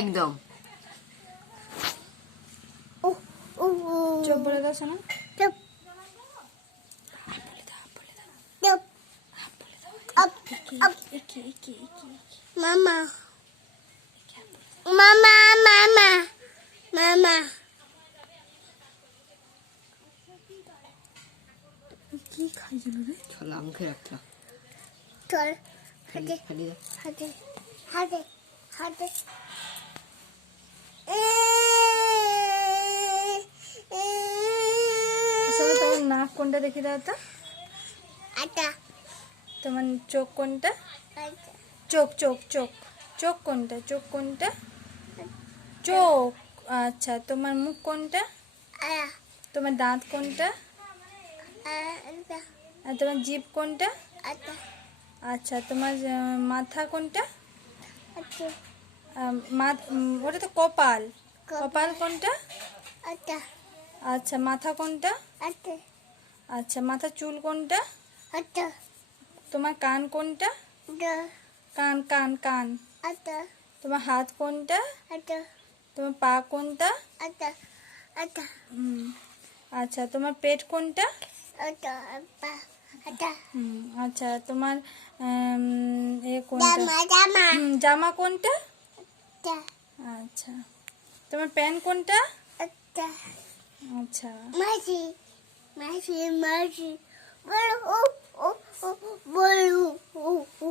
একদম চুপ বলে দাও শোনা। চুপ চুপ আপ আপ মামা মামা মামা মামা কি খাই জানো রে? ছোলা মুখে রাখলাম। চল হাতে হাতে হাতে হাতে হাতে হাতে শোনো, তোমার নাক কোনটা দেখে দাও তো। আটা তোমার চোখ কোনটা? আটা চোখ চোখ চোখ চোখ কোনটা? চোখ কোনটা? চোখ। আচ্ছা, তোমার মুখ কোনটা? আয়া তোমার দাঁত কোনটা? আটা আর তোমার জিভ কোনটা? আটা আচ্ছা, তোমার মাথা কোনটা? আটা ওটা তো কপাল। কপাল কোনটা? আটা আচ্ছা, মাথা কোনটা? আটা আচ্ছা, মাথা চুল কোনটা? আটা তোমার কান কোনটা? দা কান কান কান। আটা তোমার হাত কোনটা? আটা তোমার পা কোনটা? আটা আটা আচ্ছা, তোমার পেট কোনটা? আটা আটা আটা আচ্ছা, তোমার কোনটা? জামা জামা জামা কোনটা? আটা আচ্ছা, তোমার প্যান্ট কোনটা? আটা আচ্ছা, মাসি মাসি মাসি বলো ও ও ও বলো ও ও